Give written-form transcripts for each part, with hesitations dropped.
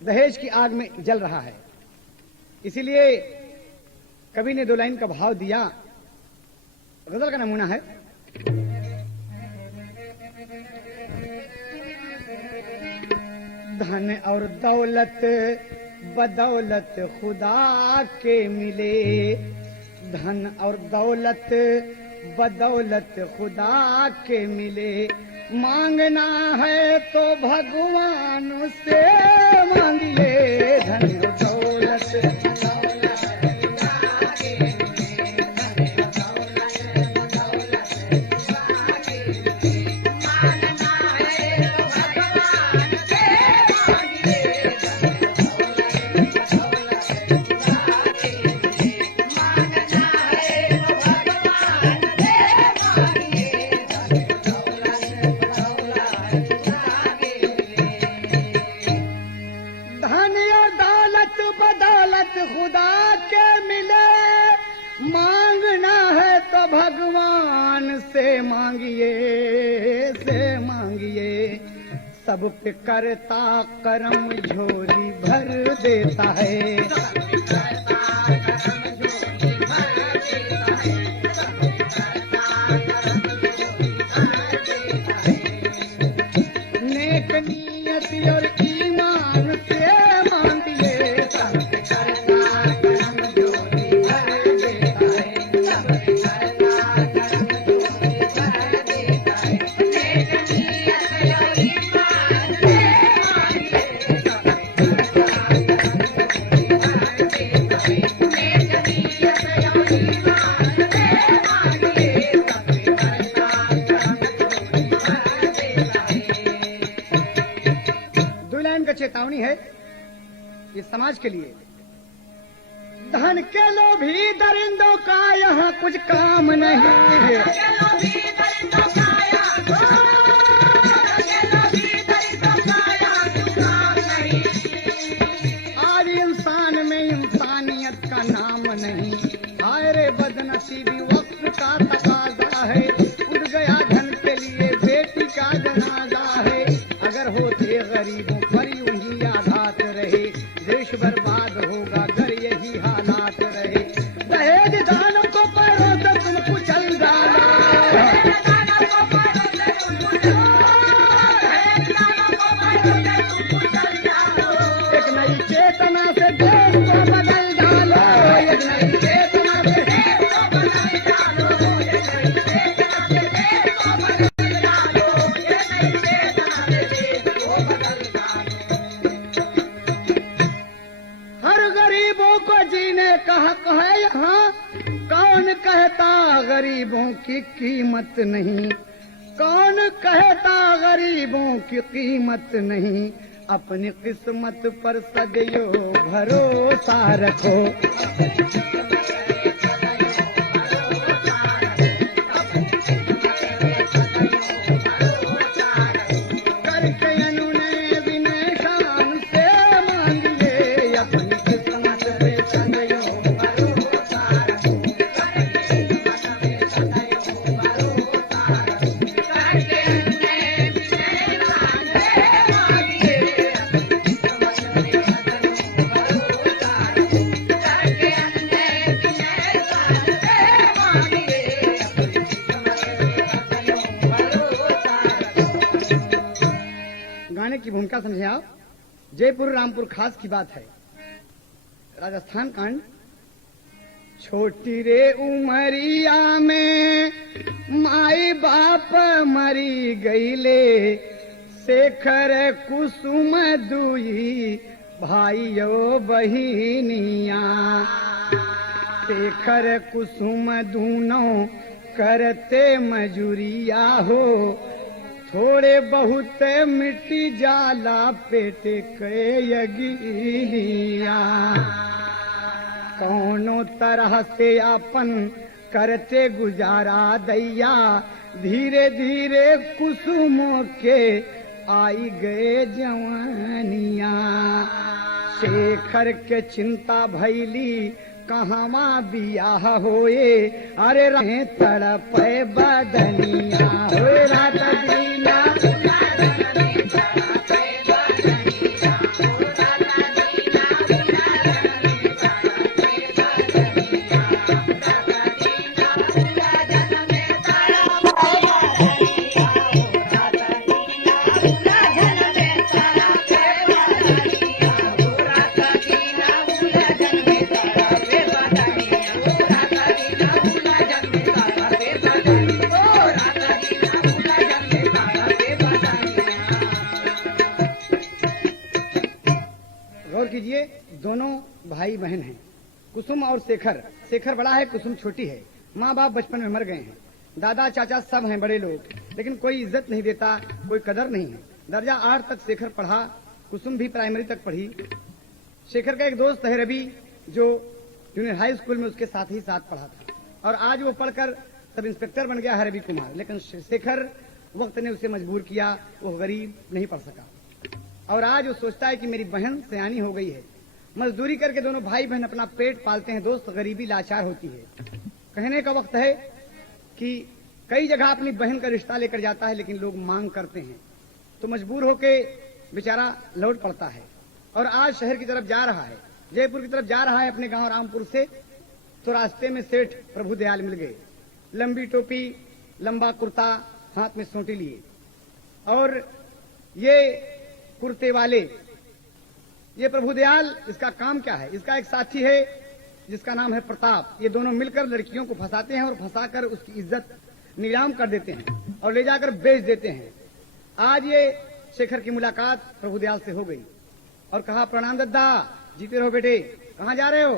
दहेज की आग में जल रहा है, इसीलिए कवि ने दो लाइन का भाव दिया। गजल का नमूना है। धन और दौलत बदौलत खुदा के मिले, धन और दौलत बदौलत खुदा के मिले, मांगना है तो भगवान से मांगिए। धन और दौलत खुदा के मिले, मांगना है तो भगवान से मांगिए, से मांगिए। सब पे करता करम झोली भर देता है। नेक नियत और ईमान से मांगिए, सब पे करता करम झोली भर देता है। सब पे करता करम झोली भर देता है। नेक नियत और ईमान से मांगिए, सब पे करता करम झोली भर देता है। नेक नियत और ईमान से मांगिए, सब पे करता करम झोली भर देता है। दो लाइन का चेतावनी है ये समाज के लिए। धन के लोभी दरिंदों का यहाँ कुछ काम नहीं है। आज इंसान में इंसानियत का नाम नहीं। हाय रे बदनसीबी वक्त का तकाजा है, उड़ गया धन के लिए बेटी का जनाजा है। अगर होते गरीबों पर यूं ही आघात रहे, देश बर्बाद होगा अगर यही हालात रहे। दहेज दानों को पैरों से तुम कुचल डाला, एक नई चेतना से देश को बदल डालो, एक नई चेतना से देश को बदल डालो, एक नई चेतना से देश को बदल डालो, एक नई चेतना से देश को बदल डालो। हर गरीबों को जीने का हक है यहाँ, कौन कहता गरीबों की कीमत नहीं, कौन कहता गरीबों की कीमत नहीं। अपनी किस्मत पर सदैव भरोसा रखो। करके अनुनय विनय शान से मांगिए, अपनी किस्मत पे सदैव भरोसा रखो। करके अनुनय विनय शान से मांगिए, अपनी किस्मत पे सदैव भरोसा रखो। करके अनुनय विनय शान से मांगिए, अपनी किस्मत पे सदैव भरोसा रखो। गाने की भूमिका समझे आप। जयपुर रामपुर खास की बात है। राजस्थान कांड। छोटी रे उमरिया में माई बाप मरी गईले, शेखर कुसुम दुई भाइयो बहिनिया। शेखर कुसुम दूनों करते मजूरिया हो, थोड़े बहुत मिट्टी जाला पेट के यगिलिया। कौनो तरह से अपन करते गुजारा दैया, धीरे धीरे कुसुमों के आई गए जवानिया। शेखर के चिंता भैली कहवा बियाह होए, अरे रहे तड़पे बदनिया होए रात दीना। कीजिए, दोनों भाई बहन हैं, कुसुम और शेखर। शेखर बड़ा है, कुसुम छोटी है। माँ बाप बचपन में मर गए हैं, दादा चाचा सब हैं बड़े लोग, लेकिन कोई इज्जत नहीं देता, कोई कदर नहीं है। दर्जा 8 तक शेखर पढ़ा, कुसुम भी प्राइमरी तक पढ़ी। शेखर का एक दोस्त है रवि, जो जूनियर हाई स्कूल में उसके साथ ही साथ पढ़ा था, और आज वो पढ़कर सब इंस्पेक्टर बन गया है रवि कुमार। लेकिन शेखर वक्त ने उसे मजबूर किया, वो गरीब नहीं पढ़ सका, और आज वो सोचता है कि मेरी बहन सयानी हो गई है। मजदूरी करके दोनों भाई बहन अपना पेट पालते हैं, दोस्त गरीबी लाचार होती है। कहने का वक्त है कि कई जगह अपनी बहन का रिश्ता लेकर जाता है, लेकिन लोग मांग करते हैं तो मजबूर होके बेचारा लौट पड़ता है, और आज शहर की तरफ जा रहा है, जयपुर की तरफ जा रहा है अपने गांव रामपुर से। तो रास्ते में सेठ प्रभु दयाल मिल गए, लंबी टोपी, लंबा कुर्ता, हाथ में सोंटी लिए, और ये कुर्ते वाले, ये प्रभुदयाल, इसका काम क्या है? इसका एक साथी है जिसका नाम है प्रताप। ये दोनों मिलकर लड़कियों को फंसाते हैं और फंसाकर उसकी इज्जत नीलाम कर देते हैं और ले जाकर बेच देते हैं। आज ये शेखर की मुलाकात प्रभुदयाल से हो गई और कहा, प्रणाम दादा, जीते रहो बेटे, कहाँ जा रहे हो?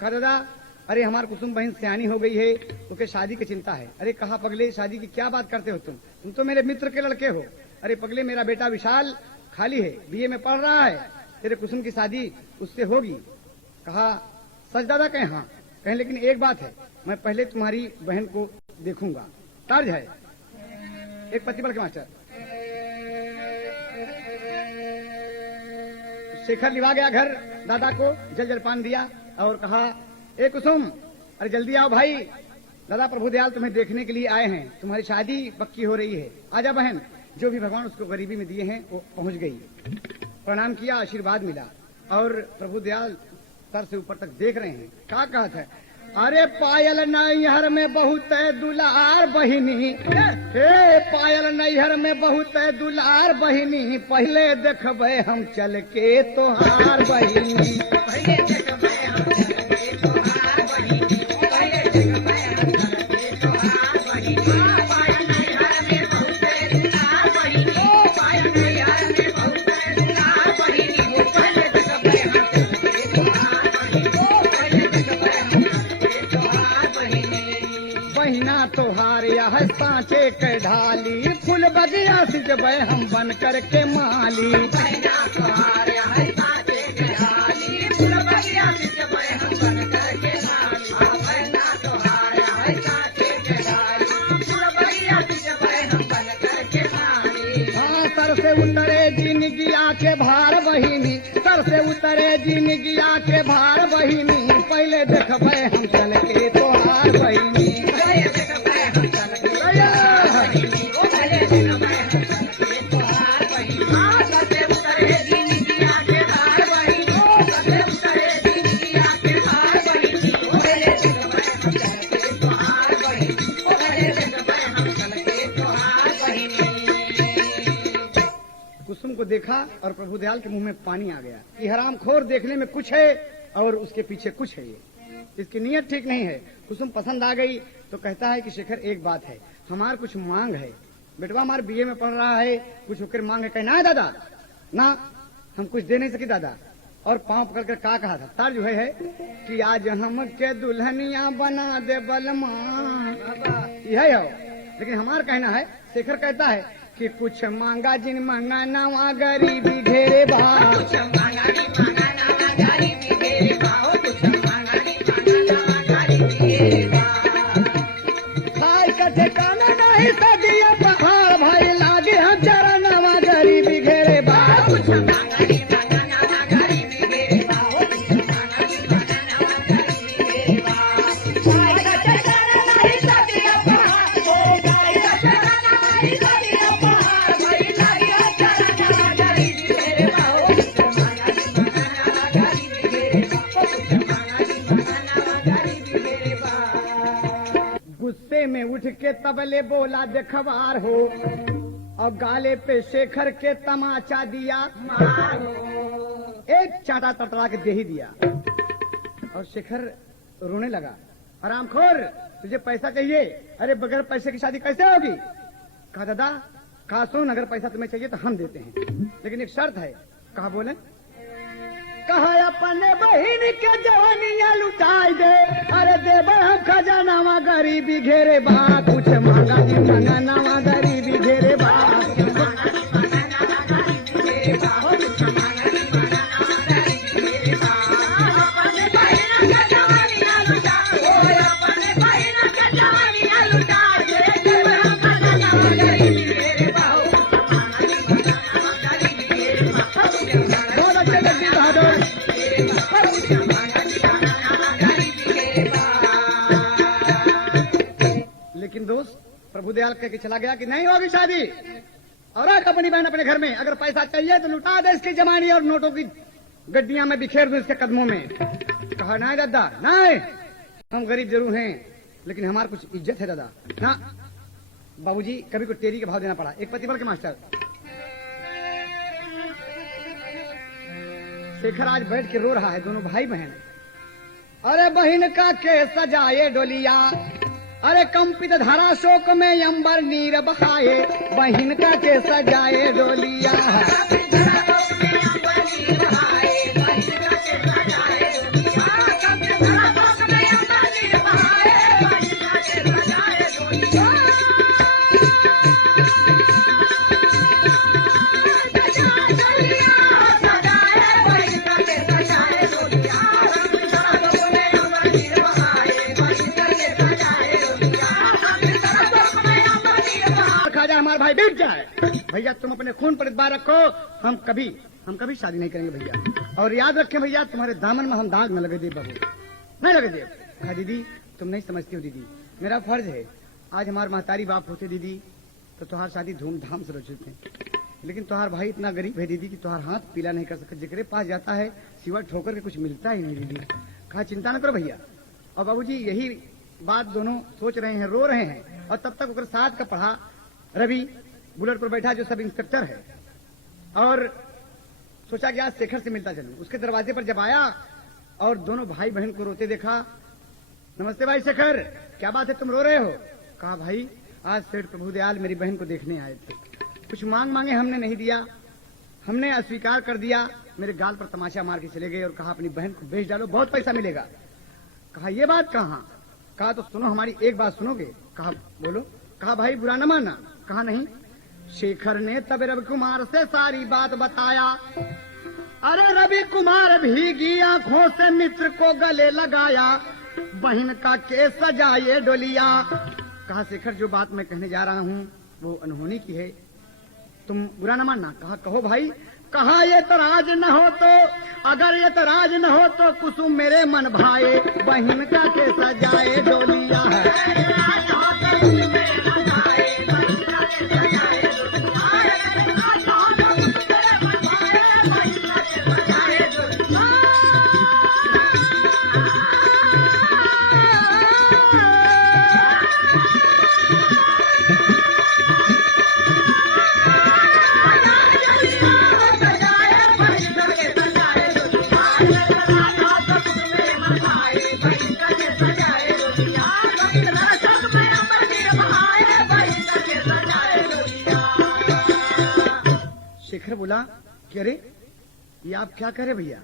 कहा, दादा अरे हमारी कुसुम बहन सयानी हो गई है, उसके शादी की चिंता है। अरे कहा पगले, शादी की क्या बात करते हो तुम तो मेरे मित्र के लड़के हो। अरे पगले, मेरा बेटा विशाल खाली है, बीए में पढ़ रहा है, तेरे कुसुम की शादी उससे होगी। कहा, सच दादा? कहें हाँ। कहें लेकिन एक बात है, मैं पहले तुम्हारी बहन को देखूंगा। तर्ज है एक प्रतिबल के मास्टर। शेखर लिवा गया घर, दादा को जल जलपान दिया और कहा, ए कुसुम, अरे जल्दी आओ भाई, दादा प्रभुदयाल तुम्हें देखने के लिए आए हैं, तुम्हारी शादी पक्की हो रही है, आजा बहन। जो भी भगवान उसको गरीबी में दिए हैं वो पहुंच गई। प्रणाम किया, आशीर्वाद मिला, और प्रभुदयाल सर से ऊपर तक देख रहे हैं। क्या कहा था? अरे पायल नैहर में बहुत है दुलार बहिनी, हे पायल नैहर में बहुत है दुलार बहिनी, पहले देखबे हम चल के तोहार बहिनी, पहले देखबे हम चल के तोहार बहिनी, पहले देखबे हम चल के तोहार बहिनी। पायल नैहर में बहुत है दुलार बहिनी, पायल नैहर में बहुत है दुलार बहिनी, पहले देखबे हम चल के तोहार बहिनी, पहले देखबे हम चल के तोहार बहिनी। बहिना तोहार यह सांचे के ढाली, फूल बगिया सिजबे हम बन करके माली, बहिना तोहार यह सांचे के ढाली, फूल बगिया सिजबे हम बन करके माली, बहिना तोहार यह सांचे के ढाली, फूल बगिया सिजबे हम बन करके माली। हाँ, सर से उतरे जिंदगिया के भार बहिनी, सर से उतरे जिंदगिया के भार बहिनी, पहले देखबे हम चल के तोहार बहिनी, पहले देखबे हम चल के तोहार बहिनी, पहले देखबे हम चल के तोहार बहिनी। हाँ, सर से उतरे जिंदगिया के भार बहिनी, सर से उतरे जिंदगिया के भार बहिनी, पहले देखबे हम चल के तोहार बहिनी, पहले देखबे हम चल के तोहार बहिनी। कुसुम को देखा और प्रभुदयाल के मुंह में पानी आ गया। ये हरामखोर देखने में कुछ है और उसके पीछे कुछ है, ये इसकी नीयत ठीक नहीं है। कुसुम पसंद आ गई तो कहता है कि शेखर एक बात है, हमार कुछ मांग है, बेटवा हमारे बीए में पढ़ रहा है, कुछ होकर मांग है। कहना है दादा, ना हम कुछ दे नहीं सके दादा। और पांव पकड़ कर का कहा था? तार जो है कि आज हम के दुल्हनिया बना दे बलमा, यही हो। लेकिन हमार कहना है, शेखर कहता है कि कुछ मांगा जिन मांगा नवा गरीबी ढेरे बा, कुछ मांगा जिन मांगा नवा गरीबी ढेरे बा, कुछ मांगा जिन मांगा नवा गरीबी ढेरे बा। खाए का ठिकाना नहीं सदिया पहाड़ भाई, लागे हम जरा नवा गरीबी ने तबले बोला देखवार हो, और गाले पे शेखर के तमाचा दिया, एक चाटा तड़तड़ा के दे ही दिया। और शेखर रोने लगा, हरामखोर तुझे पैसा चाहिए, अरे बगैर पैसे की शादी कैसे होगी? कहा दादा, कहा सुन, अगर पैसा तुम्हें चाहिए तो हम देते हैं, लेकिन एक शर्त है। कहा बोले? कहा अपने बहन के जवानियां लुटाई दे, अरे देव हम खजानावा गरीबी घेरे बा, कुछ मांगा जी मांगा नवा गरीबी घेरे बा। लेकिन दोस्त प्रभुदयाल कह के चला गया कि नहीं होगी शादी, और रख अपनी बहन अपने घर में, अगर पैसा चाहिए तो लुटा दे इसकी जमानी और नोटों की गड्डियां में बिखेर दूं इसके कदमों में। कहा नहीं दादा नहीं, हम गरीब जरूर हैं लेकिन हमारी कुछ इज्जत है दादा ना। बाबूजी कभी को टेरी के भाव देना पड़ा। एक प्रतिबल के मास्टर शेखर आज बैठ के रो रहा है, दोनों भाई बहन। अरे बहन का के सजाए डोलिया, अरे कंपित धारा शोक में अंबर नीर बहाए, बहन का के सजाए डोलिया। भाई बैठ जाए, भैया तुम अपने खून पर इतबार रखो, हम कभी शादी नहीं करेंगे भैया, और याद रखें भैया तुम्हारे दामन में हम दाग न लगे दे, बहू नहीं लगे दे। कहा दीदी तुम नहीं समझती हो दीदी, मेरा फर्ज है, आज हमारे महतारी बाप होते दीदी तो तुम्हारी शादी धूमधाम से रचते हैं, लेकिन तुम्हार भाई इतना गरीब है दीदी कि तुम्हार हाथ पीला नहीं कर सकता, जिक्रे पास जाता है सिवा ठोकर के कुछ मिलता ही नहीं दीदी। कहा चिंता न करो भैया। और बाबूजी यही बात दोनों सोच रहे हैं, रो रहे हैं, और तब तक उनके साथ का पढ़ा रवि बुलेट पर बैठा जो सब इंस्पेक्टर है, और सोचा कि आज शेखर से मिलता चलूं। उसके दरवाजे पर जब आया और दोनों भाई बहन को रोते देखा, नमस्ते भाई शेखर, क्या बात है तुम रो रहे हो? कहा भाई आज सेठ प्रभुदयाल मेरी बहन को देखने आए थे, कुछ मांगे हमने नहीं दिया, हमने अस्वीकार कर दिया, मेरे गाल पर तमाशा मार के चले गए और कहा अपनी बहन को बेच डालो, बहुत पैसा मिलेगा। कहा ये बात कहाँ? कहा तो सुनो हमारी एक बात सुनोगे? कहा बोलो। कहा भाई बुरा न मानना। कहा नहीं। शेखर ने तब रवि कुमार से सारी बात बताया, अरे रवि कुमार भीगी आंखों से मित्र को गले लगाया, बहन का केस सजाए डोलिया। कहा शेखर जो बात मैं कहने जा रहा हूँ वो अनहोनी की है, तुम बुरा न मानना। कहा कहो भाई। कहा ये तराज न हो तो, अगर ये तराज न हो तो कुसुम मेरे मन भाए, बहन का के सजाए डोलिया है। शेखर बोला कि अरे ये आप क्या कह रहे भैया,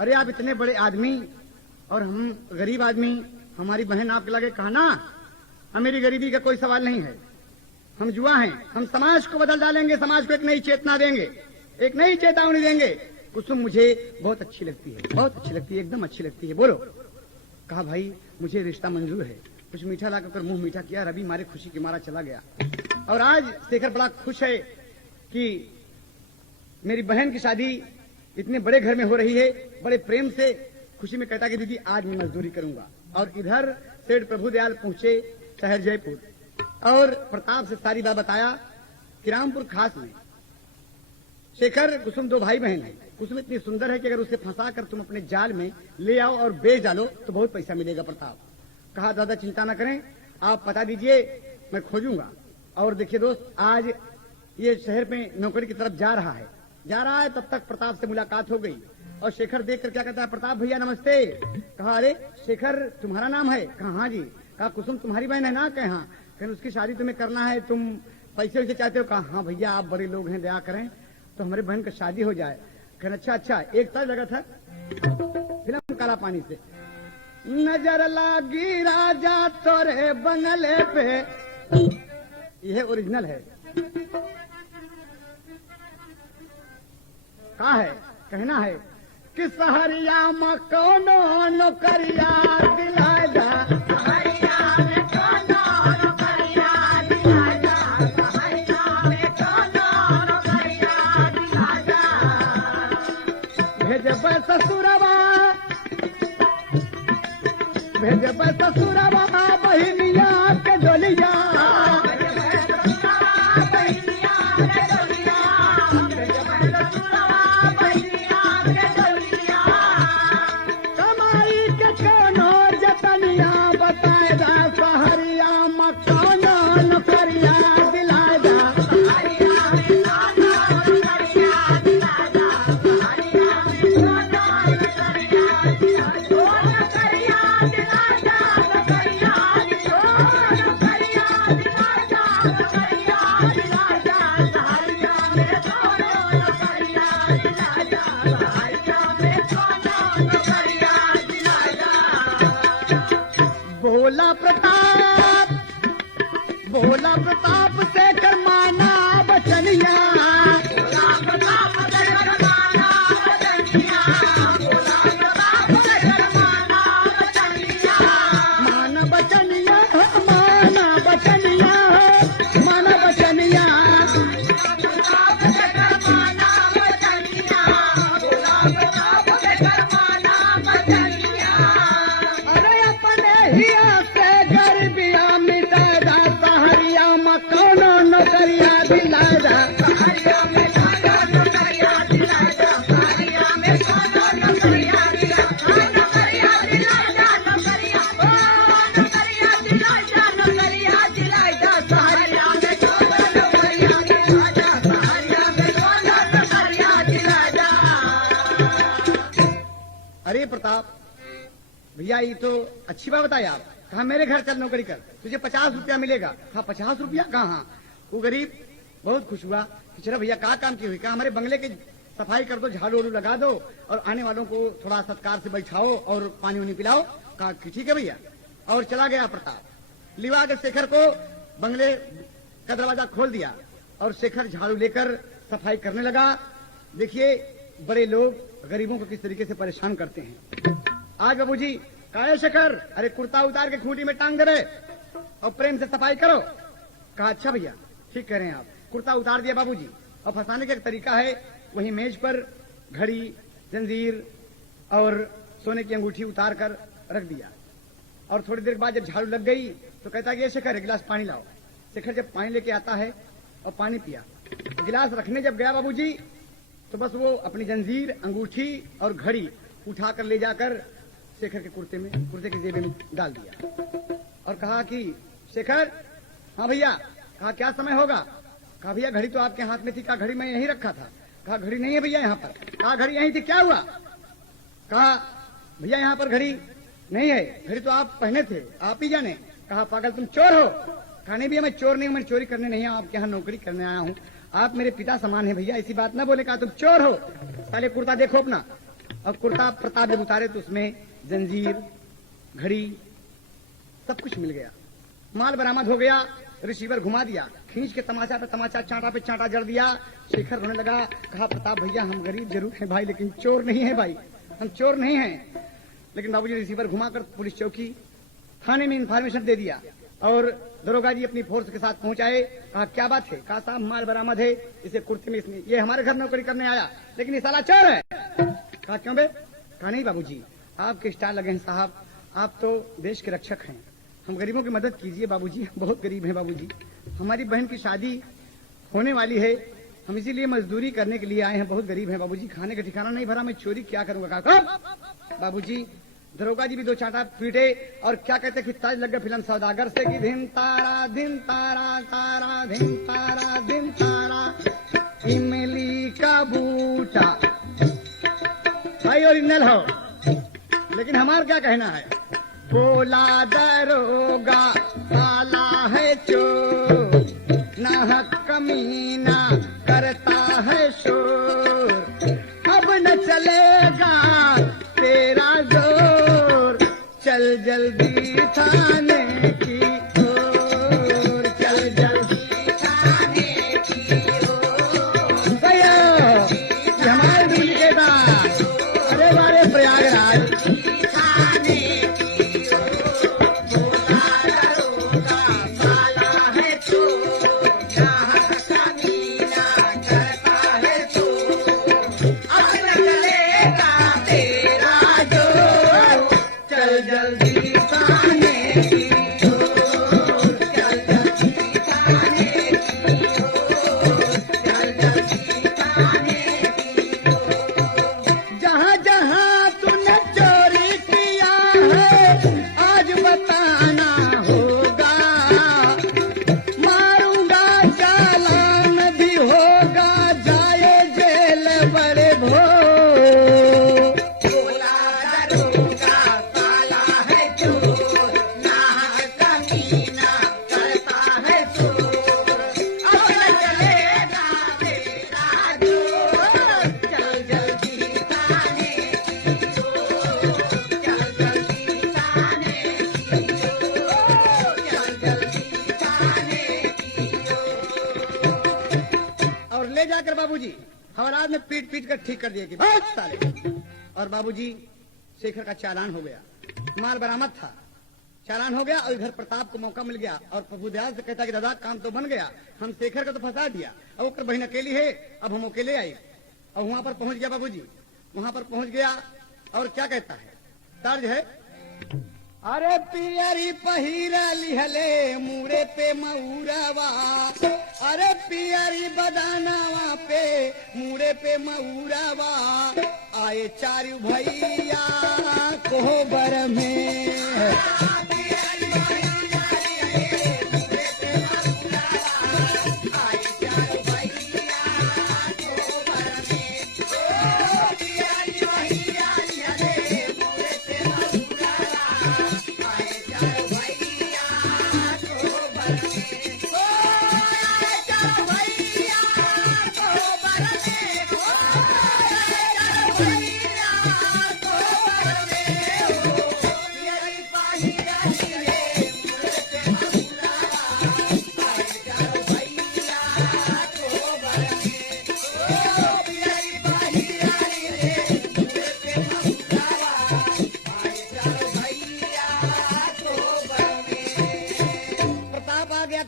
अरे आप इतने बड़े आदमी और हम गरीब आदमी, हमारी बहन आपके लगे। कहा ना, मेरी गरीबी का कोई सवाल नहीं है, हम जुआ हैं, हम समाज को बदल डालेंगे, समाज को एक नई चेतना देंगे, एक नई चेतावनी देंगे। कुसुम मुझे बहुत अच्छी लगती है, बहुत अच्छी लगती है, एकदम अच्छी लगती है, बोलो। कहा भाई मुझे रिश्ता मंजूर है। कुछ मीठा लाकर मुंह मीठा किया, रवि मारे खुशी के मारा चला गया। और आज शेखर बड़ा खुश है कि मेरी बहन की शादी इतने बड़े घर में हो रही है, बड़े प्रेम से खुशी में कहता कि दीदी आज मैं मजदूरी करूंगा। और इधर सेठ प्रभुदयाल पहुंचे शहर जयपुर, और प्रताप से सारी बात बताया कि रामपुर खास में शेखर कुसुम दो भाई बहन है। कुसुम इतनी सुंदर है कि अगर उसे फंसा कर तुम अपने जाल में ले आओ और बेच डालो तो बहुत पैसा मिलेगा। प्रताप कहा दादा चिंता न करें, आप पता दीजिए मैं खोजूंगा। और देखिए दोस्त, आज ये शहर में नौकरी की तरफ जा रहा है, तब तक प्रताप से मुलाकात हो गई और शेखर देखकर क्या कहता है, प्रताप भैया नमस्ते। कहा अरे शेखर तुम्हारा नाम है? कहा हाँ जी। कहा कुसुम तुम्हारी बहन है ना? कहे हाँ। कहीं उसकी शादी तुम्हें करना है, तुम पैसे वैसे चाहते हो? कहा हाँ भैया आप बड़े लोग हैं, दया करें तो हमारी बहन का शादी हो जाए। कहना अच्छा। एक तय लगा था फिल्म काला पानी से, नजर लागी राजा तोरे बंगले पे, यह ओरिजिनल है। कहा है, कहना है कि सहरिया में कोनो नौकरिया दिलाए जा, सहरिया में कोनो नौकरिया दिलाए जा, सहरिया में कोनो नौकरिया दिलाए जा। भेजबै ससुरवा बहिनिया के डोलिया, कमाई के कोनो जतनिया बताए जा, सहरिया में कोनो नौकरिया दिलाए जा, सहरिया में कोनो नौकरिया दिलाए जा, सहरिया में कोनो नौकरिया दिलाए जा, नौकरिया दिलाए जा, नौकरिया दिलाए जा, नौकरिया दिलाए जा, सहरिया में कोनो नौकरिया दिलाए जा, सहरिया में कोनो नौकरिया दिलाए जा। बोला प्रताप से करमाना बचनिया, बोला प्रताप से करमाना बचनिया, बोला प्रताप से करमाना बचनिया, मान बचनिया, मान बचनिया, मान बचनिया, प्रताप से करमाना बचनिया, बोला प्रताप से करमाना बचनिया। अरे अपने हिया से गरीबिया मिटाएगा, सहरिया में कोनो नौकरिया दिलाएगा, सहरिया में कोनो नौकरिया दिलाएगा, सहरिया में कोनो नौकरिया दिलाएगा, नौकरिया दिलाएगा, नौकरिया दिलाएगा, नौकरिया दिलाएगा, सहरिया में कोनो नौकरिया दिलाएगा, सहरिया में कोनो नौकरिया दिलाएगा। अरे प्रताप भैया ये तो अच्छी बात बताई आप। कहा मेरे घर चल नौकरी कर, तुझे 50 रुपया मिलेगा। कहा 50 रुपया? कहा वो गरीब बहुत खुश हुआ कि चलो भैया क्या काम की हुई? कहा हमारे बंगले की सफाई कर दो, झाड़ू वाड़ू लगा दो और आने वालों को थोड़ा सत्कार से बैठाओ और पानी उनी पिलाओ। कहा कि ठीक है भैया। और चला गया प्रताप। लिवा के शेखर को बंगले का दरवाजा खोल दिया और शेखर झाड़ू लेकर सफाई करने लगा। देखिए बड़े लोग गरीबों को किस तरीके से परेशान करते हैं। आज बाबूजी कहा शेखर, अरे कुर्ता उतार के खूंटी में टांग दे रहे और प्रेम से सफाई करो। कहा अच्छा भैया ठीक कह रहे हैं आप। कुर्ता उतार दिया बाबूजी और फंसाने का एक तरीका है, वही मेज पर घड़ी, जंजीर और सोने की अंगूठी उतार कर रख दिया। और थोड़ी देर बाद जब झाड़ू लग गई तो कहता कि ये शेखर एक गिलास पानी लाओ। शेखर जब पानी लेके आता है और पानी पिया, गिलास रखने जब गया बाबूजी तो बस वो अपनी जंजीर, अंगूठी और घड़ी उठाकर ले जाकर शेखर के कुर्ते के जेबे में डाल दिया और कहा कि शेखर, हाँ भैया। कहा क्या समय होगा? कहा भैया घड़ी तो आपके हाथ में थी। कहा घड़ी मैं यहीं रखा था। कहा घड़ी नहीं है भैया यहाँ पर। कहा घड़ी यहीं थी, क्या हुआ? कहा भैया यहाँ पर घड़ी नहीं है, घड़ी तो आप पहने थे, आप ही जाने। कहा पागल तुम चोर हो? कहा नहीं भैया मैं चोर नहीं हूँ, मैं चोरी करने नहीं आया, आपके यहाँ नौकरी करने आया हूँ, आप मेरे पिता समान है भैया, ऐसी बात ना बोले। कहा तुम चोर हो, पहले कुर्ता देखो अपना। और कुर्ता प्रताप जब उतारे तो उसमें जंजीर, घड़ी, सब कुछ मिल गया। माल बरामद हो गया। रिसीवर घुमा दिया, खींच के तमाचा पे तमाचा, चांटा पे चांटा जड़ दिया। शेखर रोने लगा। कहा प्रताप भैया हम गरीब जरूर हैं भाई, लेकिन चोर नहीं है भाई, हम चोर नहीं हैं। लेकिन बाबूजी रिसीवर घुमाकर पुलिस चौकी थाने में इंफॉर्मेशन दे दिया और दरोगा जी अपनी फोर्स के साथ पहुंचाए। कहा क्या बात है? कहा साहब माल बरामद है, इसे कुर्ते में इसने, ये हमारे घर नौकरी करने आया लेकिन ये साला चोर है। कहा क्यों बे? कहा नहीं बाबूजी आपके स्टार लगे हैं साहब, आप तो देश के रक्षक हैं, हम गरीबों की मदद कीजिए बाबूजी, हम बहुत गरीब हैं बाबूजी, हमारी बहन की शादी होने वाली है, हम इसीलिए मजदूरी करने के लिए आए हैं, बहुत गरीब हैं बाबूजी, खाने का ठिकाना नहीं भरा, मैं चोरी क्या करूंगा? कहा बाबूजी दरोगा जी भी दो चांटा पीटे और क्या कहते कि ताज लग गया फिल्म सौदागर से कि धिन तारा तारा धिन तारा इमली का बूटा। भाई ओरिजिनल हो, लेकिन हमारा क्या कहना है? बोला दरोगा काला है चोर, नाहक कमीना करता है शोर, अब न चलेगा तेरा जोर, चल जल्दी थाने की ओर, चल जल्दी थाने की ओर। भैया ये हमारे दूल्हे के बाद अरे वारे प्रयागराज बाबूजी हवालात में पीट पीट कर ठीक कर दिए कि बस साले। और बाबूजी शेखर का चालान हो गया, माल बरामद था, चालान हो गया और इधर प्रताप को मौका मिल गया और प्रभुदयाल से कहता कि दादा काम तो बन गया, हम शेखर को तो फंसा दिया, अब वो बहन अकेली है, अब हम अकेले आए। और वहां पर पहुंच गया बाबूजी, वहां पर पहुंच गया और क्या कहता है, तर्ज है, अरे पियरी पहिरा लिहले मुड़े पे मऊरवा, अरे पियरी बदानावा पे मुड़े पे मऊरवा, आए चारू भैया कोहबर में।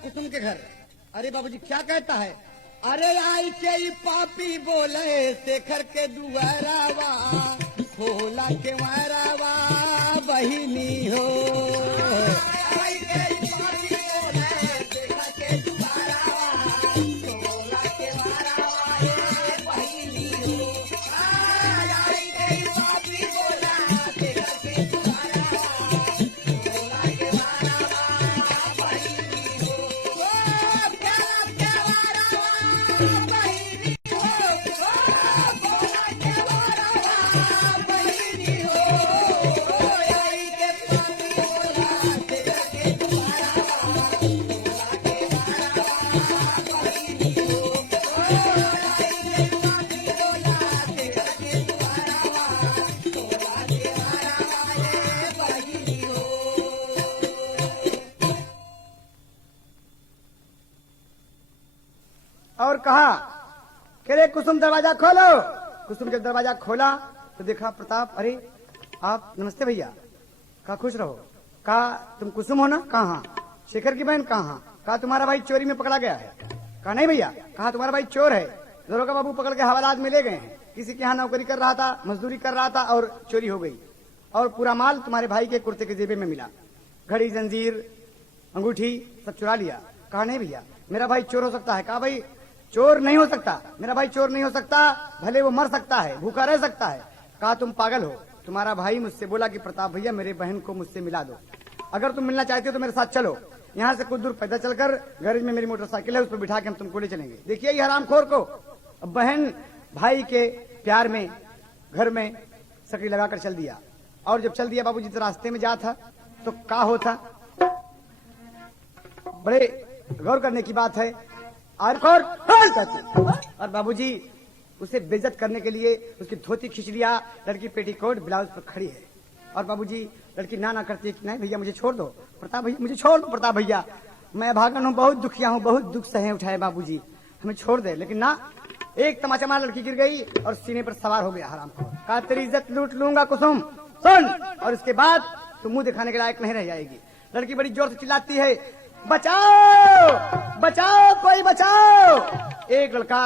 कुसुम के घर, अरे बाबूजी क्या कहता है, अरे आई के पापी बोले शेखर के दुआरावा, खोला के मारावा बहिनी हो, आई के पापी बोले शेखर के दुआरावा, खोला के मारावा बहिनी हो, आई के पापी बोला शेखर के दुआरावा, खोला के मारावा बहिनी हो। और कहा कि रे कुसुम दरवाजा खोलो। कुसुम जब दरवाजा खोला तो देखा प्रताप, अरे आप नमस्ते भैया, कहा खुश रहो, कहा तुम कुसुम हो ना, कहा शेखर की बहन, कहा कहा तुम्हारा भाई चोरी में पकड़ा गया है, कहा नहीं भैया, कहा तुम्हारा भाई चोर है, दरोगा बाबू पकड़ के हवालात में ले गए हैं, किसी के यहाँ नौकरी कर रहा था, मजदूरी कर रहा था और चोरी हो गई, और पूरा माल तुम्हारे भाई के कुर्ते के जेबे में मिला, घड़ी जंजीर अंगूठी सब चुरा लिया। कहा नहीं भैया मेरा भाई चोर हो सकता है, कहा भाई चोर नहीं हो सकता, मेरा भाई चोर नहीं हो सकता, भले वो मर सकता है, भूखा रह सकता है। कहा तुम पागल हो, तुम्हारा भाई मुझसे बोला कि प्रताप भैया मेरे बहन को मुझसे मिला दो, अगर तुम मिलना चाहते हो तो मेरे साथ चलो, यहाँ से कुछ दूर पैदल चलकर गैरेज में मेरी मोटरसाइकिल है, उस पर बिठा के हम तुमको ले चलेंगे। देखिए ये हरामखोर को बहन भाई के प्यार में घर में सकड़ी लगाकर चल दिया, और जब चल दिया बाबूजी तो रास्ते में जा था तो का होता, बड़े गौर करने की बात है। और बाबूजी उसे बेइज्जत करने के लिए उसकी धोती खींच लिया, लड़की पेटीकोट ब्लाउज पर खड़ी है, और बाबूजी लड़की ना करती है कि नहीं भैया मुझे छोड़ दो, प्रताप भैया मुझे छोड़ दो, प्रताप भैया मैं भागन हूँ, बहुत दुखिया हूँ, बहुत दुख सहे उठाए बाबूजी हमें छोड़ दे। लेकिन ना, एक तमाचा मार लड़की गिर गई और सीने पर सवार हो गया हरामखोर। कहा तेरी इज्जत लूट लूंगा कुसुम, सुन, और इसके बाद तू मुंह दिखाने के लायक नहीं रह जाएगी। लड़की बड़ी जोर से चिल्लाती है बचाओ बचाओ कोई बचाओ। एक लड़का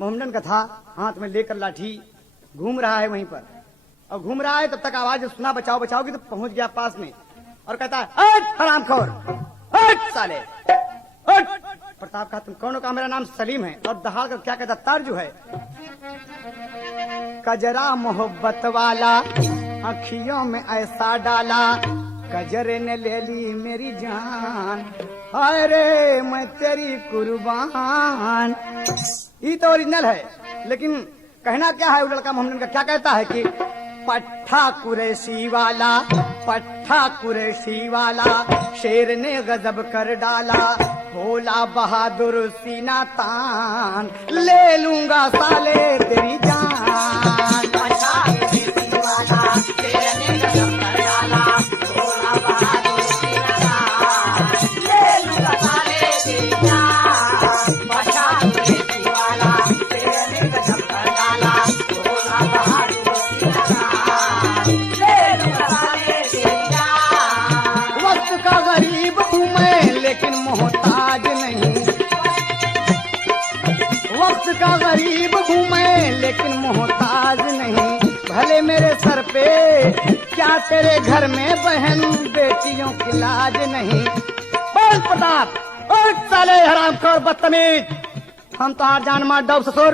मोहम्मदन का था, हाथ में लेकर लाठी घूम रहा है वहीं पर, और घूम रहा है तब तक आवाज सुना बचाओ बचाओ की, तो पहुंच गया पास में और कहता है हरामखोर साले उठ। प्रताप कहा तुम कौन हो? कहा मेरा नाम सलीम है। और दहाड़ कर क्या कहता, तर्ज है कजरा मोहब्बत वाला अखियों में ऐसा डाला, कजरे ने ले ली मेरी जान, अरे मैं तेरी कुर्बान। ये तो ओरिजिनल है, लेकिन कहना क्या है वो लड़का मोहम्मदन का, क्या कहता है कि पट्ठा कुरैशी वाला, पट्ठा कुरैशी वाला, शेर ने गजब कर डाला, भोला बहादुर सीना तान, ले लूंगा साले तेरी जान। पट्ठा कुरैशी वाला, शेर ने गजब कर डाला, भोला बहादुर सीना तान, ले लूंगा साले तेरी जान। पट्ठा कुरैशी वाला, शेर ने गजब कर डाला, भोला बहादुर सीना तान, ले लूंगा साले तेरी जान। वक्त का गरीब हूँ मैं लेकिन मोहताज नहीं, वक्त का गरीब हूँ मैं लेकिन मोहताज नहीं, भले मेरे सर पे क्या तेरे घर में बहन बेटियों की लाज नहीं। बोल प्रताप और साले हरामखोर बदतमीज, हम तो हार जान मार दो ससुर,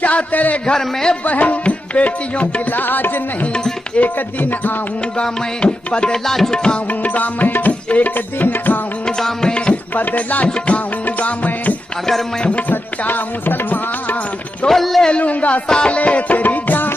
क्या तेरे घर में बहन बेटियों की लाज नहीं। एक दिन आऊंगा मैं बदला चुकाऊंगा मैं, एक दिन आऊंगा मैं बदला चुकाऊंगा मैं, अगर मैं हूँ सच्चा मुसलमान तो ले लूंगा साले तेरी जान।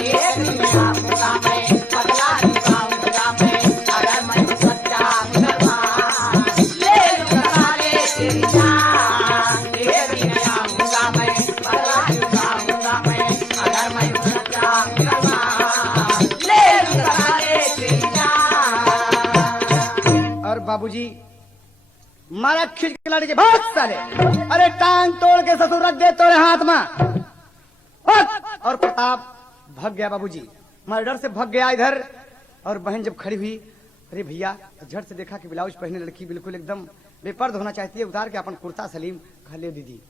एक दिन आऊंगा मैं बदला चुकाऊंगा मैं, अगर मैं हूँ सच्चा मुसलमान ले लूंगा साले तेरी जान। एक दिन आऊंगा मैं बदला चुकाऊंगा मैं, अगर मैं हूँ सच्चा मुसलमान ले लूंगा साले तेरी जान। और बाबूजी मारा खींच के लाड़ी के भाग साले, अरे टांग तोड़ के ससुर रख दे तोरे हाथ में। और प्रताप भाग गया बाबूजी, मारे डर से भाग गया इधर। और बहन जब खड़ी हुई, अरे भैया झट से देखा कि ब्लाउज पहने लड़की बिल्कुल एकदम बेपर्द होना चाहती है, उतार के अपन कुर्ता सलीम कहा ले दीदी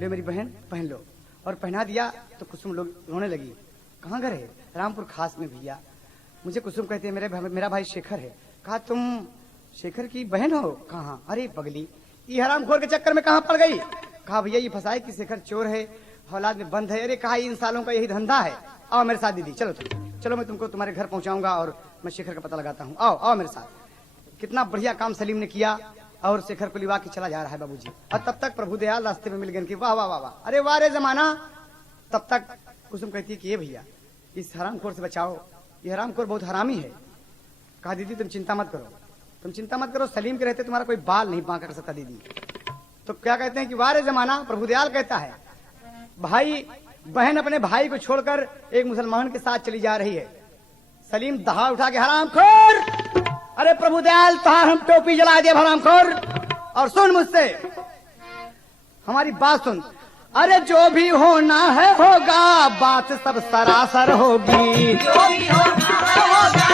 ले मेरी बहन पहन लो, और पहना दिया तो कुसुम लोग रोने लगी। कहाँ घर है? रामपुर खास में भैया। मुझे कुसुम कहते हैं मेरा भाई शेखर है। कहा तुम शेखर की बहन हो? कहा अरे पगली ये हरामखोर के चक्कर में कहाँ पड़ गई? कहा भैया ये फंसाए कि शेखर चोर है, औलाद में बंद है। अरे कहा इन सालों का यही धंधा है, आओ मेरे साथ दीदी, चलो चलो मैं तुमको तुम्हारे घर पहुंचाऊंगा और मैं शेखर का पता लगाता हूँ, आओ आओ मेरे साथ। कितना बढ़िया काम सलीम ने किया और शेखर को लिवा के चला जा रहा है बाबूजी। और तब तक प्रभु दयाल रास्ते में मिल गए कि वाह वाह वाह वाह, अरे वाह रे जमाना। तब तक कुसुम कहती है कि ये भैया इस हरामखोर से बचाओ, ये हरामखोर बहुत हरामी है। कहा दीदी तुम चिंता मत करो, तुम चिंता मत करो, सलीम के रहते तुम्हारा कोई बाल नहीं बांका कर सकता दीदी। तो क्या कहते हैं कि वारे जमाना, प्रभु दयाल कहता है भाई बहन अपने भाई को छोड़कर एक मुसलमान के साथ चली जा रही है। सलीम दहाड़ उठा के हरामखोर, अरे प्रभु दयाल तुहार हम टोपी जला दिया हरामखोर। और सुन मुझसे हमारी बात सुन, अरे जो भी होना है होगा, बात सब सरासर होगी, जो भी होना है होगा,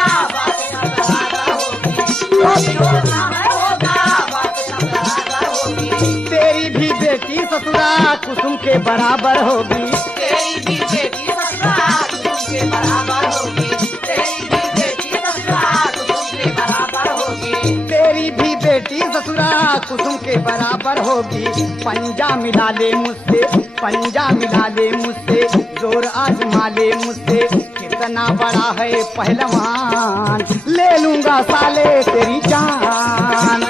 बात सब सरासर होगी, तेरी भी बेटी ससुरा कुसुम के बराबर होगी, तेरी भी बेटी ससुरा कुसुम के बराबर होगी, तेरी भी बेटी ससुरा कुसुम के बराबर होगी, तेरी भी बेटी ससुरा कुसुम के बराबर होगी। पंजा मिला ले मुझसे, पंजा मिला ले मुझसे, जोर आ आजमाले मुझसे कितना बड़ा है पहलवान, ले लूंगा साले तेरी जान।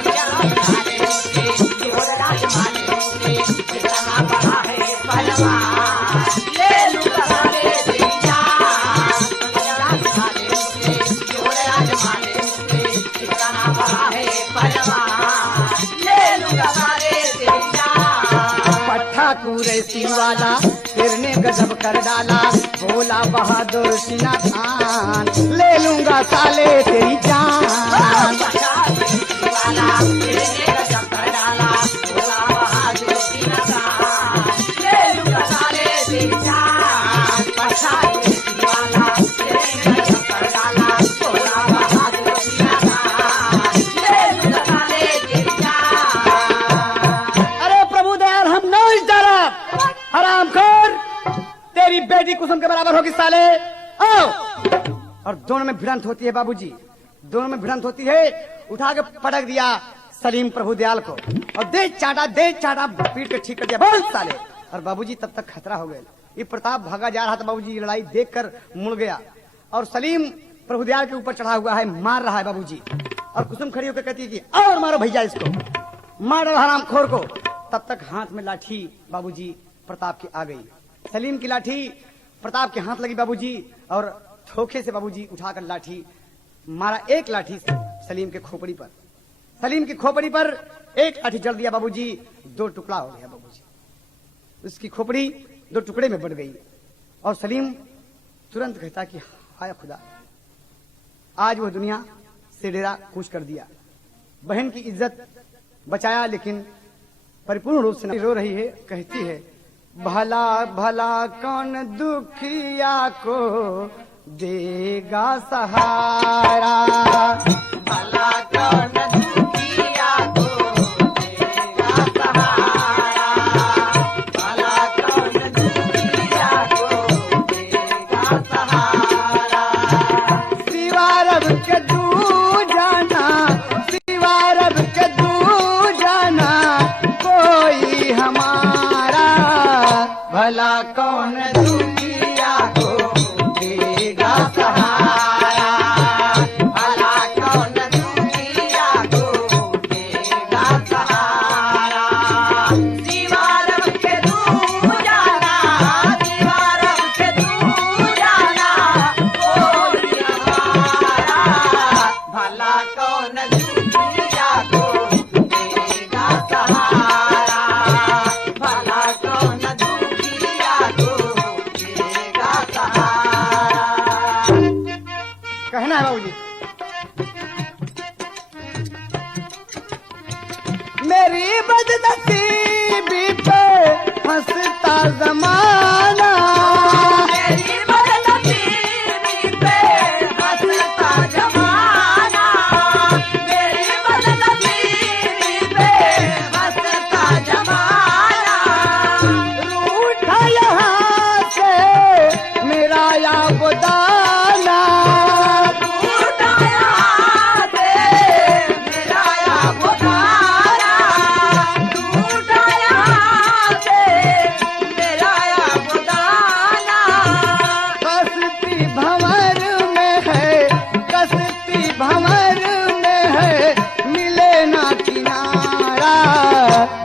कुरैशी वाला फिरने गजब कर डाला, बोला बहादुर सिन्हा खान, ले लूंगा साले तेरी जान। बेटी कुसुम के बराबर होगी साले, आओ। और दोनों में भिड़ंत होती है बाबूजी, दोनों में भिड़ंत होती है। उठा के पटक दिया सलीम प्रभुदयाल को और दे चाटा पीट के ठीक कर दिया, बोल साले। और बाबूजी तब तक खतरा हो गए। ये प्रताप भागा जा रहा था, बाबूजी ये लड़ाई देखकर मुड़ गया और सलीम प्रभुदयाल के ऊपर चढ़ा हुआ है, मार रहा है बाबूजी। और कुसुम खड़ी होकर कहती है कि और मारो भैया इसको, मारो हरामखोर को। तब तक हाथ में लाठी बाबूजी प्रताप की आ गई। सलीम की लाठी प्रताप के हाथ लगी बाबूजी और धोखे से बाबूजी उठाकर लाठी मारा, एक लाठी से सलीम के खोपड़ी पर। सलीम की खोपड़ी पर एक लाठी जड़ दिया बाबूजी, दो टुकड़ा हो गया बाबूजी। उसकी खोपड़ी दो टुकड़े में बढ़ गई और सलीम तुरंत कहता कि हाय खुदा, आज वो दुनिया से डेरा कूच कर दिया। बहन की इज्जत बचाया लेकिन परिपूर्ण रूप से रो रही है। कहती है भला भला कौन दुखिया को देगा सहारा, भला कौन दुखिया को देगा सहारा, भला कौन दुखिया को देगा सहारा। सिवा रब के तू जाना, सिवा रब के तू जाना, कोई हमारा भला कौन दुनिया को देगा सहारा, भला कौन दुनिया को देगा सहारा। दीवार के तू जाना, दीवार के तू जाना, कोई हमारा भला कौन दुनिया को देगा सहारा, भला कौन कहना है बाबूजी। मेरी बदनसीबी पे हंसता जमाना, मेरी बदनसीबी पे हंसता जमाना, मेरी बदनसीबी पे हंसता जमाना। रूठा यहाँ से मेरा या बुदाना,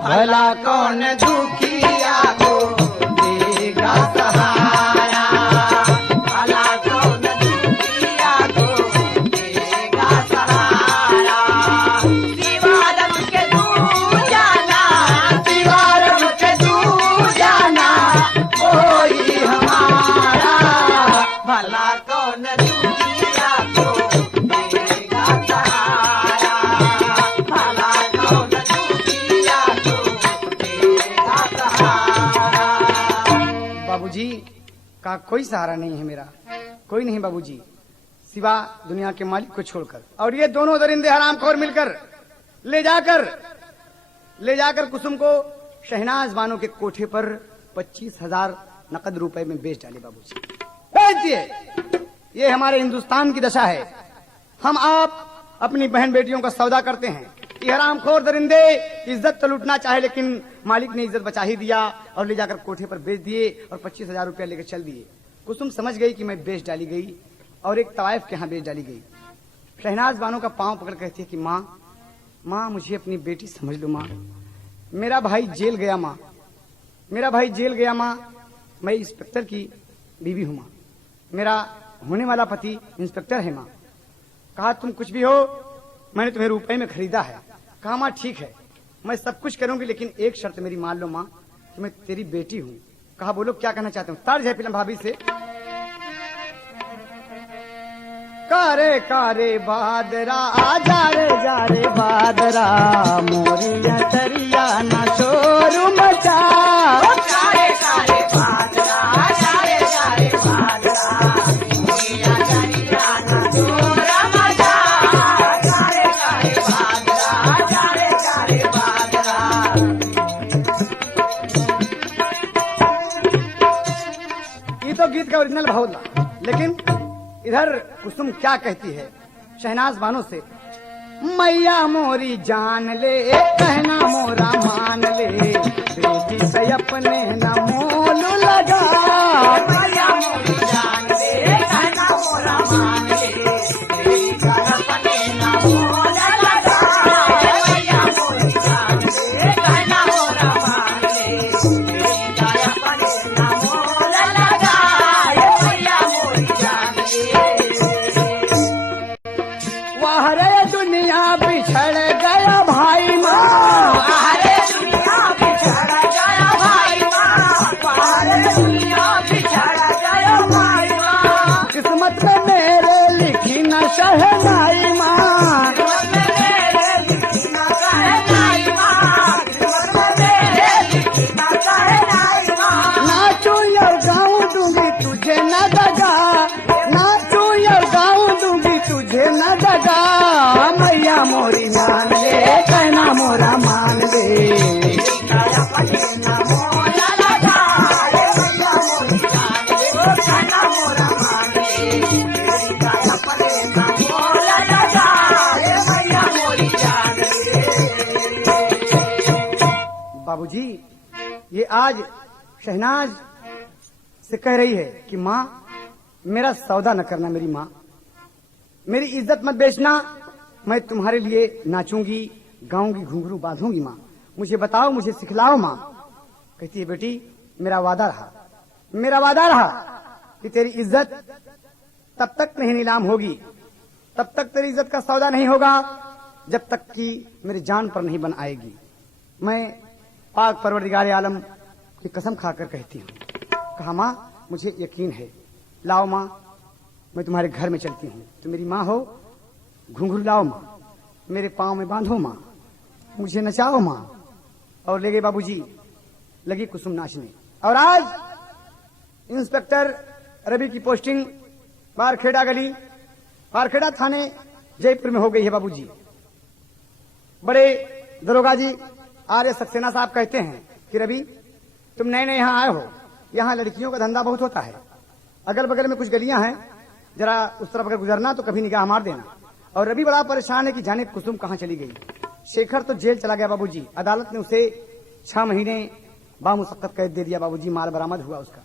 भला कौन दुखिया को देगा सहारा, भला कौन दुखिया को देगा सहारा। दीवार के तू जाना, दीवार के तू जाना, कोई हमारा भला कौन दुखिया को देगा सहारा, भला कौन बाबूजी का कोई सहारा नहीं है मेरा, कोई नहीं बाबूजी सिवा दुनिया के मालिक को छोड़कर। और ये दोनों दरिंदे हरामखोर मिलकर ले जाकर कुसुम को शहनाज बानो के कोठे पर 25,000 नकद रुपए में बेच डाले बाबूजी, बेच दिए। ये हमारे हिंदुस्तान की दशा है। हम आप अपनी बहन बेटियों का सौदा करते हैं। ये हरामखोर दरिंदे इज्जत तो लूटना चाहे लेकिन मालिक ने इज्जत बचा ही दिया और ले जाकर कोठे पर बेच दिए और 25,000 रुपया लेकर चल दिए। कुसुम समझ गई कि मैं बेच डाली गई और एक तवाइफ के यहाँ बेच डाली गई। शहनाज बानो का पांव पकड़ कहती है कि माँ माँ मुझे अपनी बेटी समझ लो माँ, मेरा भाई जेल गया माँ, मेरा भाई जेल गया माँ, मैं इंस्पेक्टर की बीवी हूँ माँ, मेरा होने वाला पति इंस्पेक्टर है माँ। कहा तुम कुछ भी हो, मैंने तुम्हें रुपए में खरीदा है। कहा माँ ठीक है, मैं सब कुछ करूंगी, लेकिन एक शर्त मेरी मान लो माँ कि मैं तेरी बेटी हूँ। कहा बोलो क्या कहना चाहते हो। तर्ज है फिल्म भाभी से। कारे कारे बादरा जा रे बादरा, मोरिया तरिया ना शोर मचा। कारे कारे बादरा जा रे बादरा, मोरिया तरिया ना शोर मचा। कारे कारे बादरा जा रे बादरा। ये तो गीत का ओरिजिनल भाव था, लेकिन इधर कुसुम क्या कहती है शहनाज बानो से। मैया मोरी जान ले, कहना मोरा मान ले, बेटी से अपने न मोल लगा। मैया मोरी जान ले, कहना मोरा मान ले, बेटी से अपने न मोल लगा। मैया मोरी जान ले, कहना मोरा मान ले, बेटी से अपने न मोल लगा। मैया मोरी जान वाहरे दुनिया बिछड़ गया भाई माँ, वाहरे दुनिया बिछड़ गया भाई माँ, वाहरे दुनिया बिछड़ गया भाई माँ। किस्मत में मेरे लिखी न शहनाई माँ, किस्मत में मेरे लिखी न शहनाई माँ, किस्मत में मेरे लिखी न शहनाई माँ। नाचू या गाऊं दूंगी तुझे न दगा, नाचू या गाऊं दूंगी तुझे न दगा। मैया मोरी मान ले, कहना मोरा मान ले, अपने मोला लगा। मैया मोरी जान ले, कहना मोरा मान ले, अपने मोला लगा। मैया मोरी जान ले। बाबूजी ये आज शहनाज से कह रही है कि माँ मेरा सौदा न करना, मेरी माँ मेरी इज्जत मत बेचना, मैं तुम्हारे लिए नाचूंगी, गाऊंगी, घुंघरू बांधूंगी माँ, मुझे बताओ, मुझे सिखलाओ माँ। कहती है बेटी मेरा वादा रहा, मेरा वादा रहा कि तेरी इज्जत तब तक नहीं नीलाम होगी, तब तक तेरी इज्जत का सौदा नहीं होगा जब तक कि मेरी जान पर नहीं बन आएगी। मैं पाक परवरदिगार आलम की कसम खाकर कहती हूँ। कहा माँ मुझे यकीन है, लाओ माँ मैं तुम्हारे घर में चलती हूँ, तुम मेरी माँ हो, घुंघरू लाओ माँ, मेरे पाँव में बांधो माँ, मुझे नचाओ माँ। और ले गए बाबूजी, लगी कुसुम नाचने। और आज इंस्पेक्टर रवि की पोस्टिंग बारखेड़ा गली, बारखेड़ा थाने जयपुर में हो गई है बाबूजी। बड़े दरोगा जी आर्य सक्सेना साहब कहते हैं कि रवि तुम नए नए यहाँ आए हो, यहाँ लड़कियों का धंधा बहुत होता है, अगल बगल में कुछ गलियां हैं, जरा उस तरफ अगर गुजरना तो कभी निगाह मार देना। और रवि बड़ा परेशान है कि जाने कुसुम कहाँ चली गई। शेखर तो जेल चला गया बाबूजी, अदालत ने उसे 6 महीने बामुशक्कत कैद दे दिया बाबूजी, माल बरामद हुआ उसका,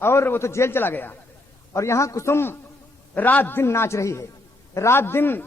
और वो तो जेल चला गया। और यहाँ कुसुम रात दिन नाच रही है, रात दिन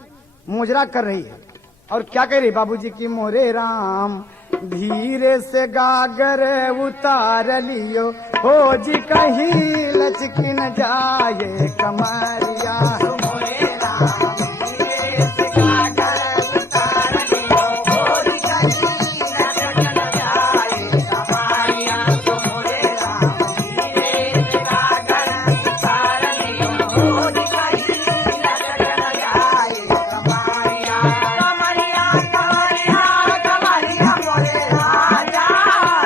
मोजरा कर रही है। और क्या कह रही बाबूजी की मोरे राम धीरे से गागर उतार लियो, हो जी कहीं लचकी न जाए कमरिया। मोरे राम धीरे से गागर उतार लियो, हो जी कहीं लचकी न जाए कमरिया। मोरे राम धीरे से गागर उतार लियो, हो जी कहीं लचकी न जाए कमरिया। कमरिया कमरिया कमरिया मोरे राजा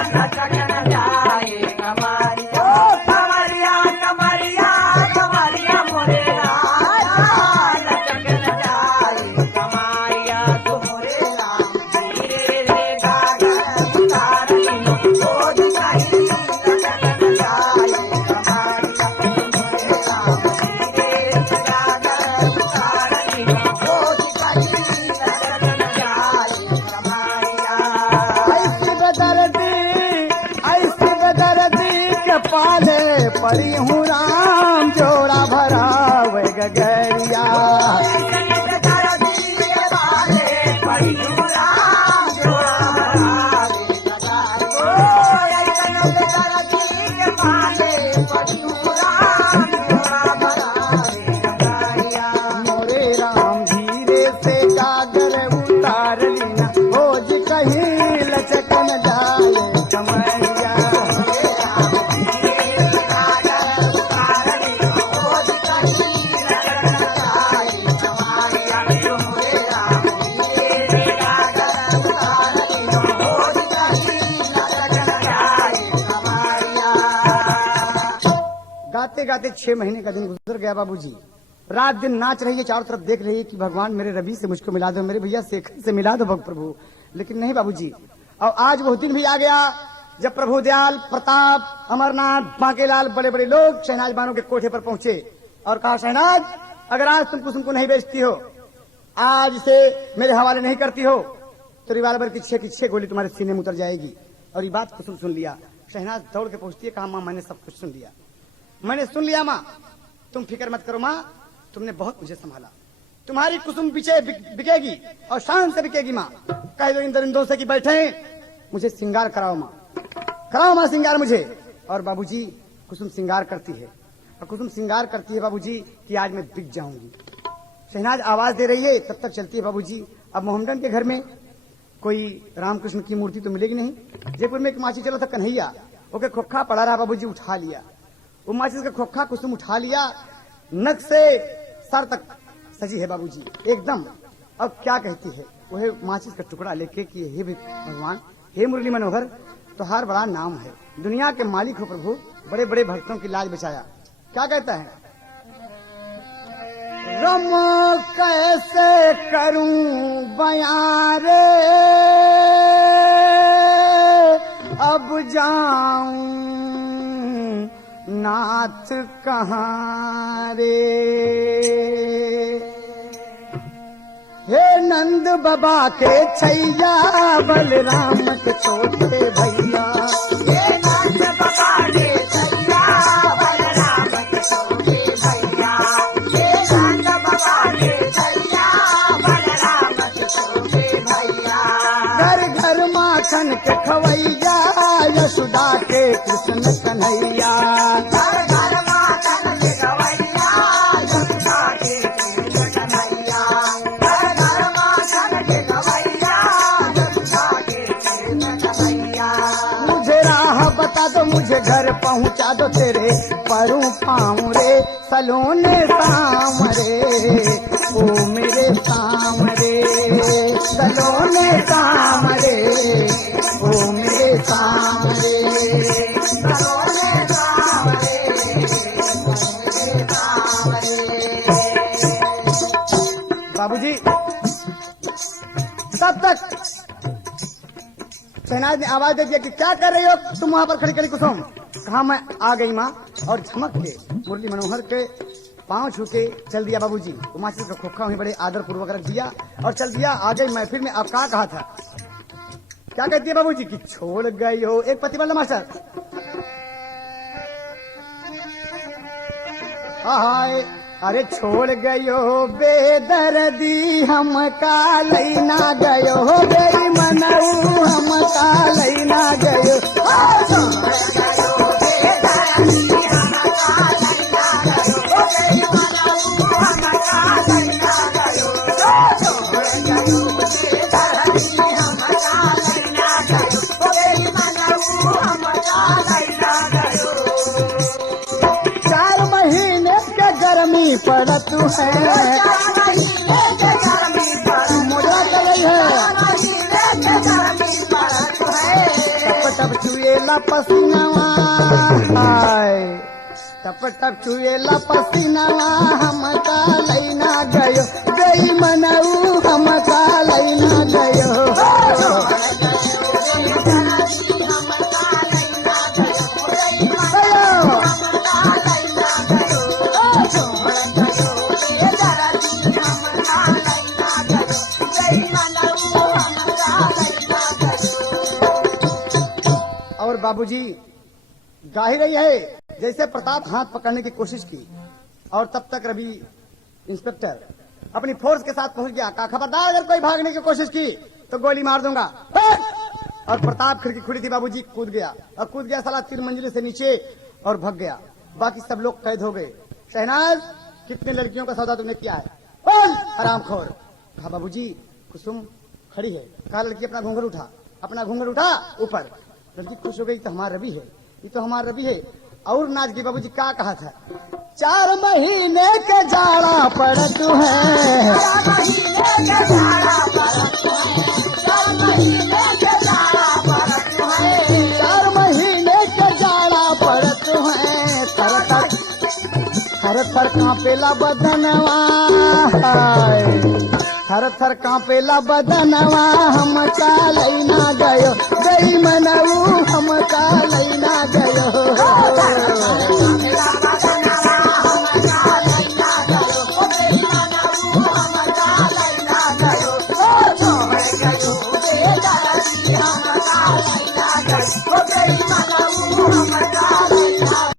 लचक न जाए कमरिया। कमरिया कमरिया कमरिया मोरे राजा पाले परी हूँ राम जोड़ा भरा वे गगरिया मोरे राम धीरे से गागर उतार लीना खोज कहीं लचकन जाए कमरिया गाते गाते 6 महीने का दिन गुजर गया बाबूजी। रात दिन नाच रही है, चारों तरफ देख रही है कि भगवान मेरे रवि से मुझको मिला दो, मेरे भैया शेखर से मिला दो प्रभु। लेकिन नहीं बाबूजी। और आज वो दिन भी आ गया जब प्रभु दयाल, प्रताप, अमरनाथ, बांकेलाल, बड़े बड़े लोग शहनाज बानो के कोठे पर पहुंचे और कहा, शहनाज अगर आज तुम कुसुम को नहीं बेचती हो, आज से मेरे हवाले नहीं करती हो, तो रिवाल्वर की 6 गोली तुम्हारे सीने में उतर जाएगी। और ये बात कुसुम सुन लिया। शहनाज दौड़ के पहुंचती है, कहा मां मैंने सब कुछ सुन लिया, मैंने सुन लिया मां, तुम फिक्र मत करो मां, तुमने बहुत मुझे संभाला, तुम्हारी कुसुम पीछे बिकेगी और शान से बिकेगी मां। कह दो इन दरिंदों से कि बैठे, मुझे श्रृंगार कराओ मां श्रृंगार मुझे। और बाबूजी कुसुम श्रृंगार करती है, और कुसुम श्रृंगार करती है बाबूजी कि आज मैं बिक जाऊंगी। शहनाज आवाज दे रही है, तब तक चलती है बाबूजी। अब मोहम्मदन के घर में कोई रामकृष्ण की मूर्ति तो मिलेगी नहीं। जयपुर में एक माची चला था कन्हैया, ओके खोखा पड़ा रहा बाबूजी, उठा लिया वो माचिस का खोखा, कुसुम उठा लिया, नक से सर तक सजी है बाबूजी एकदम। अब क्या कहती है, वह माचिस का टुकड़ा लेके कि हे भगवान, हे मुरली मनोहर, तुहार बड़ा नाम है, दुनिया के मालिक हो प्रभु, बड़े बड़े भक्तों की लाज बचाया। क्या कहता है, रम कैसे करूं बयां रे, अब जाऊं नाथ कहाँ रे, हे नंद बाबा के छैया, बलराम के छोटे भैया, हे नंद बाबा के छैया, बलराम के छोटे भैया, हे नंद बाबा के छैया, बलराम के छोटे भैया, घर घर माखन के खवैया, यशोदा के कृष्ण कन्हैया, घर घर माखन के खवैया, यशोदा के कृष्ण कन्हैया, घर घर माखन के खवैया, यशोदा के कृष्ण कन्हैया। मुझे राह बता दो, मुझे घर पहुंचा दो, तेरे परूं पाऊं रे, सलोने शाम रे, ओ मेरे शाम रे, सलोने शाम रे, ओ मेरे शाम रे, सलोने शाम रे, ओ मेरे शाम रे। बाबूजी तब तक शहनाज ने आवाज दे दिया कि क्या कर रही हो तुम वहां पर खड़ी खड़ी कुसुम। कहा मैं आ गई माँ, और झमक के मुरली मनोहर के पांव छू के चल दिया बाबूजी। माचिस का खोखा वहीं बड़े आदर पूर्वक रख दिया और चल दिया। आ गई महफिल में। अब कहा था, क्या कहती है बाबूजी कि छोड़ गई हो एक पति वाला मास्टर, हाय अरे छोड़ गयो बेदर्दी हम का लैना गयो, बेरी मनऊ हम का लैना गयो, पड़त है मुद्रा चल है, टप टप चुएला पसीनावा, टप टप चुएला पसीनावा, हम का लैना गयो, गई मनऊ हम का लैना गयो, बाबूजी गा ही रही है। जैसे प्रताप हाथ पकड़ने की कोशिश की और तब तक रवि इंस्पेक्टर अपनी फोर्स के साथ पहुंच गया। कहा खबरदार अगर कोई भागने की कोशिश की तो गोली मार दूंगा। और प्रताप खिड़की खुली थी, बाबूजी कूद गया और कूद गया साला 3 मंजिले से नीचे और भग गया। बाकी सब लोग कैद हो गए। शहनाज कितने लड़कियों का सौदा तुमने किया है? बोल हरामखोर। कहा बाबूजी कुसुम खड़ी है। कहा लड़की अपना घूंघट उठा, अपना घूंघट उठा ऊपर। लड़की खुश हो गई, तो हमारा रवि है, ये तो हमारा रवि है। और नाच गई। बाबूजी क्या कहा था? 4 महीने के जाड़ा पड़त है, 4 महीने के जाड़ा पड़त है, 4 महीने के जाड़ा पड़त है, 4 महीने के जाड़ा पड़त है। थर थर कांपेला बदनवा, थर थर कांपेला बदनवा, हम का लैना गयो गई मनऊ, हम का लैना गयो।